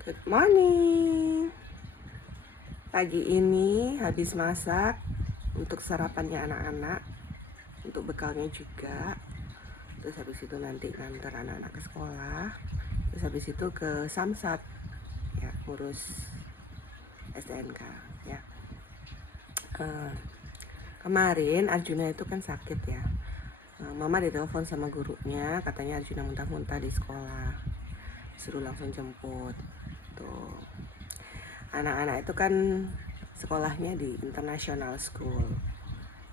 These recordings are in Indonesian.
Good morning. Pagi ini habis masak untuk sarapannya anak-anak, untuk bekalnya juga. Terus habis itu nanti ngantar anak-anak ke sekolah. Terus habis itu ke Samsat, ya, urus STNK, ya. Kemarin Arjuna itu kan sakit ya. Mama ditelepon sama gurunya, katanya Arjuna muntah-muntah di sekolah. Suruh langsung jemput. Tuh. Anak-anak itu kan sekolahnya di international school.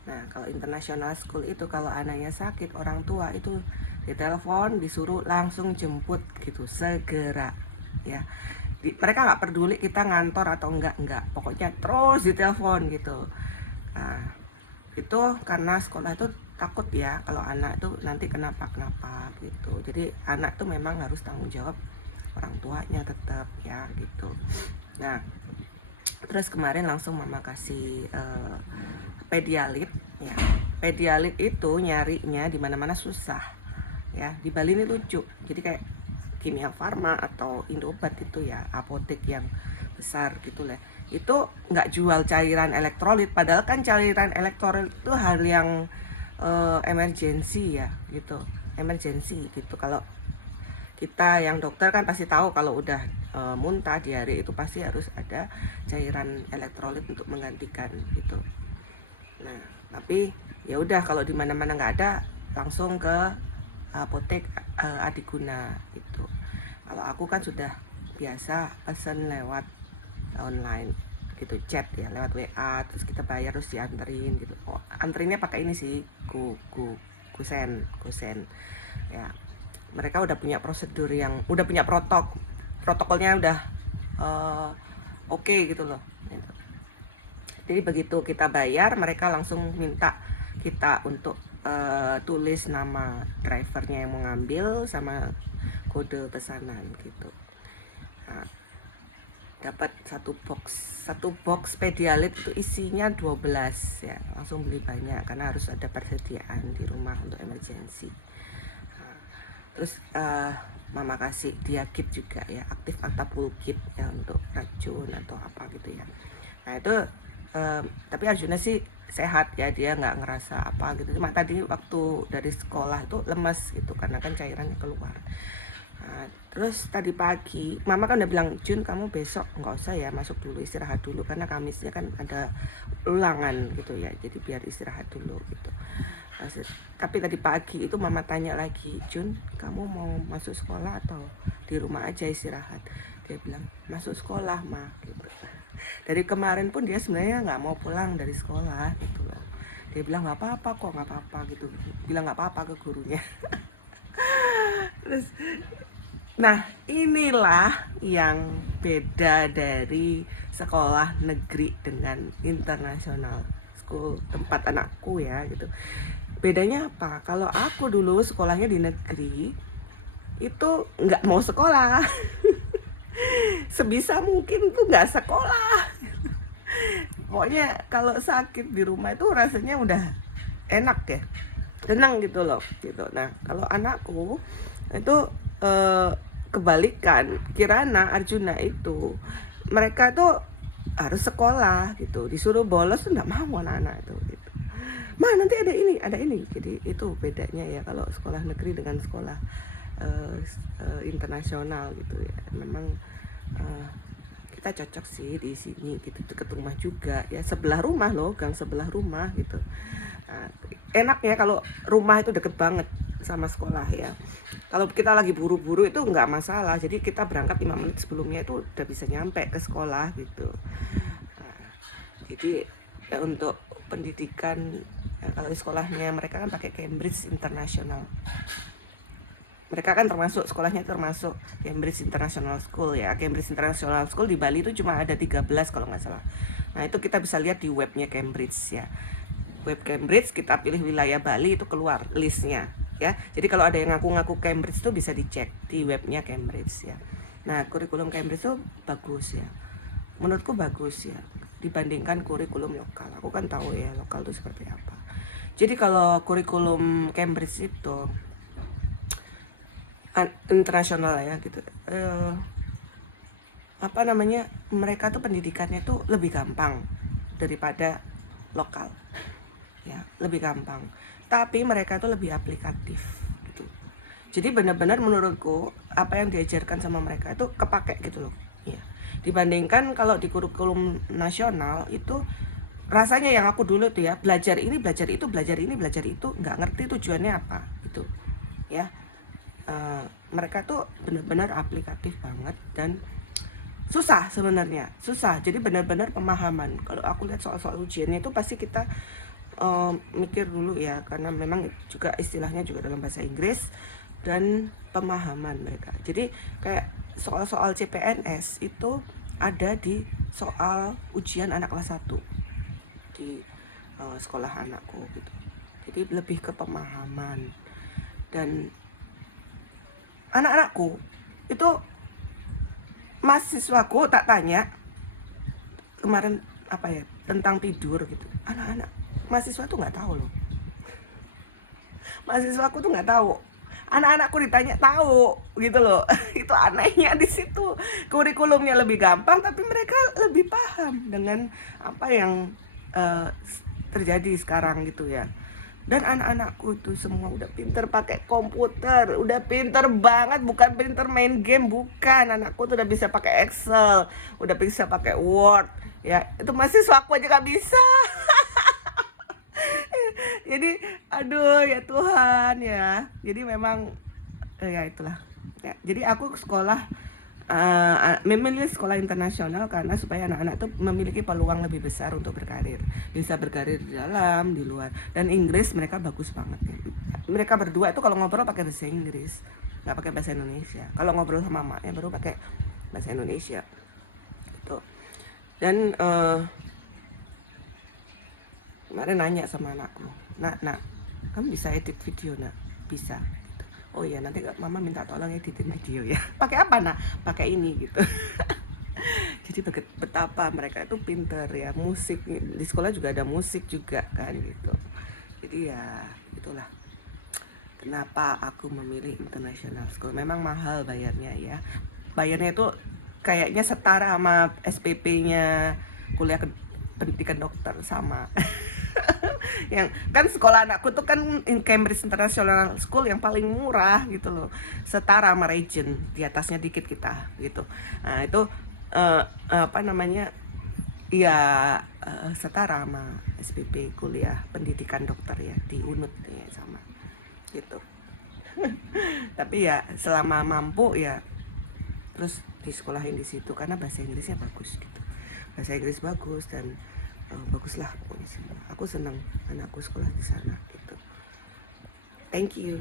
Nah, kalau international school itu kalau anaknya sakit, orang tua itu ditelepon, disuruh langsung jemput gitu, segera, ya. Mereka nggak peduli kita ngantor atau enggak, pokoknya terus ditelepon gitu. Nah, itu karena sekolah itu takut ya kalau anak itu nanti kenapa-kenapa gitu. Jadi anak tuh memang harus tanggung jawab orang tuanya tetap ya gitu. Nah, terus kemarin langsung mama kasih Pedialit ya. Pedialit itu nyarinya di mana-mana susah ya. Di Bali ini lucu, jadi kayak Kimia Farma atau Indobat itu ya, apotek yang besar gitu lah, itu nggak jual cairan elektrolit, padahal kan cairan elektrolit itu hal yang emergency ya gitu, emergency gitu. Kalau kita yang dokter kan pasti tahu kalau udah muntah, diare itu pasti harus ada cairan elektrolit untuk menggantikan gitu. Nah, tapi ya udah kalau di mana-mana nggak ada, langsung ke apotek Adiguna gitu. Kalau aku kan sudah biasa pesen lewat online gitu, chat ya, lewat WA, terus kita bayar terus dianterin gitu. Oh, anterinnya pakai ini sih, Kusen ya. Mereka udah punya prosedur yang udah punya protokolnya udah oke gitu loh gitu. Jadi begitu kita bayar, mereka langsung minta kita untuk tulis nama drivernya yang mau ngambil sama kode pesanan gitu. Nah, dapat satu box Pedialit itu isinya 12 ya, langsung beli banyak karena harus ada persediaan di rumah untuk emergency. Nah, terus mama kasih dia kit juga ya, aktif Actapul kit ya, untuk racun atau apa gitu ya. Nah itu tapi Arjuna sih sehat ya, dia nggak ngerasa apa gitu, cuma tadi waktu dari sekolah itu lemes gitu karena kan cairannya keluar. Nah, terus tadi pagi mama kan udah bilang, Jun kamu besok nggak usah ya masuk dulu, istirahat dulu karena Kamisnya kan ada ulangan gitu ya, jadi biar istirahat dulu gitu. Tapi tadi pagi itu mama tanya lagi, Jun kamu mau masuk sekolah atau di rumah aja istirahat? Dia bilang masuk sekolah mah gitu. Dari kemarin pun dia sebenarnya nggak mau pulang dari sekolah gitu loh. Dia bilang nggak apa-apa kok, nggak apa-apa gitu, bilang nggak apa-apa ke gurunya. Terus, nah inilah yang beda dari sekolah negeri dengan internasional school tempat anakku ya gitu. Bedanya apa? Kalau aku dulu sekolahnya di negeri itu nggak mau sekolah, sebisa mungkin tuh nggak sekolah. Pokoknya kalau sakit di rumah itu rasanya udah enak ya, tenang gitu loh gitu. Nah kalau anakku itu eh, kebalikan, Kirana Arjuna itu mereka tuh harus sekolah gitu, disuruh bolos tuh nggak mau anak-anak itu gitu. Ma nanti ada ini, jadi itu bedanya ya kalau sekolah negeri dengan sekolah internasional gitu ya. Memang uh, kita cocok sih di sini gitu, deket rumah juga ya, sebelah rumah loh, gang sebelah rumah gitu. Nah, enak ya kalau rumah itu deket banget sama sekolah ya. Kalau kita lagi buru-buru itu nggak masalah, jadi kita berangkat 5 menit sebelumnya itu udah bisa nyampe ke sekolah gitu. Nah, jadi ya untuk pendidikan ya, kalau di sekolahnya mereka kan pakai Cambridge International, mereka kan termasuk sekolahnya termasuk Cambridge International School ya. Cambridge International School di Bali itu cuma ada 13 kalau nggak salah. Nah itu kita bisa lihat di webnya Cambridge ya. Web Cambridge, kita pilih wilayah Bali, itu keluar listnya ya. Jadi kalau ada yang ngaku-ngaku Cambridge itu bisa dicek di webnya Cambridge ya. Nah kurikulum Cambridge itu bagus ya, menurutku bagus ya, dibandingkan kurikulum lokal. Aku kan tahu ya lokal itu seperti apa. Jadi kalau kurikulum Cambridge itu internasional ya gitu, apa namanya, mereka tuh pendidikannya tuh lebih gampang daripada lokal, ya lebih gampang. Tapi mereka tuh lebih aplikatif gitu. Jadi benar-benar menurutku apa yang diajarkan sama mereka itu kepake gitu loh. Ya. Dibandingkan kalau di kurikulum nasional itu rasanya yang aku dulu tuh ya, belajar ini, belajar itu, belajar ini, belajar itu, nggak ngerti tujuannya apa gitu. Ya. Mereka tuh benar-benar aplikatif banget dan susah sebenarnya, susah. Jadi benar-benar pemahaman. Kalau aku lihat soal-soal ujiannya itu pasti kita mikir dulu ya, karena memang juga istilahnya juga dalam bahasa Inggris dan pemahaman mereka. Jadi kayak soal-soal CPNS itu ada di soal ujian anak kelas 1 di sekolah anakku gitu. Jadi lebih ke pemahaman. Dan anak-anakku itu, mahasiswaku tak tanya kemarin apa ya tentang tidur gitu, anak-anak mahasiswa tuh nggak tahu loh, mahasiswaku tuh nggak tahu, anak-anakku ditanya tahu gitu loh. Itu anehnya di situ, kurikulumnya lebih gampang tapi mereka lebih paham dengan apa yang eh, terjadi sekarang gitu ya. Dan anak-anakku tuh semua udah pinter pakai komputer, udah pinter banget, bukan pinter main game, bukan. Anakku tuh udah bisa pakai Excel, udah bisa pakai Word, ya itu mahasiswaku aja gak bisa. Jadi aduh ya Tuhan ya, jadi memang ya itulah ya. Jadi aku sekolah memilih sekolah internasional karena supaya anak-anak tuh memiliki peluang lebih besar untuk berkarir, bisa berkarir di dalam, di luar. Dan Inggris mereka bagus banget ya. Mereka berdua itu kalau ngobrol pakai bahasa Inggris, nggak pakai bahasa Indonesia. Kalau ngobrol sama mamanya baru pakai bahasa Indonesia gitu. Dan kemarin nanya sama anakku, nak kamu bisa edit video nak? Bisa gitu. Oh iya, nanti mama minta tolong editin video ya. Pakai apa nak? Pakai ini gitu. Jadi betapa mereka itu pinter ya, musik di sekolah juga ada musik juga kan gitu. Jadi ya itulah kenapa aku memilih international school. Memang mahal bayarnya ya, bayarnya itu kayaknya setara sama SPP-nya kuliah pendidikan dokter sama. Yang kan sekolah anakku tuh kan Cambridge International School yang paling murah gitu loh, setara sama Regent, di atasnya dikit kita gitu. Nah itu apa namanya ya, setara sama SPP kuliah pendidikan dokter ya di UNUD ya sama gitu. Tapi ya selama mampu ya terus disekolahin di situ karena bahasa Inggrisnya bagus gitu, bahasa Inggris bagus dan baguslah pokoknya semua. Aku senang anakku sekolah di sana gitu. Thank you.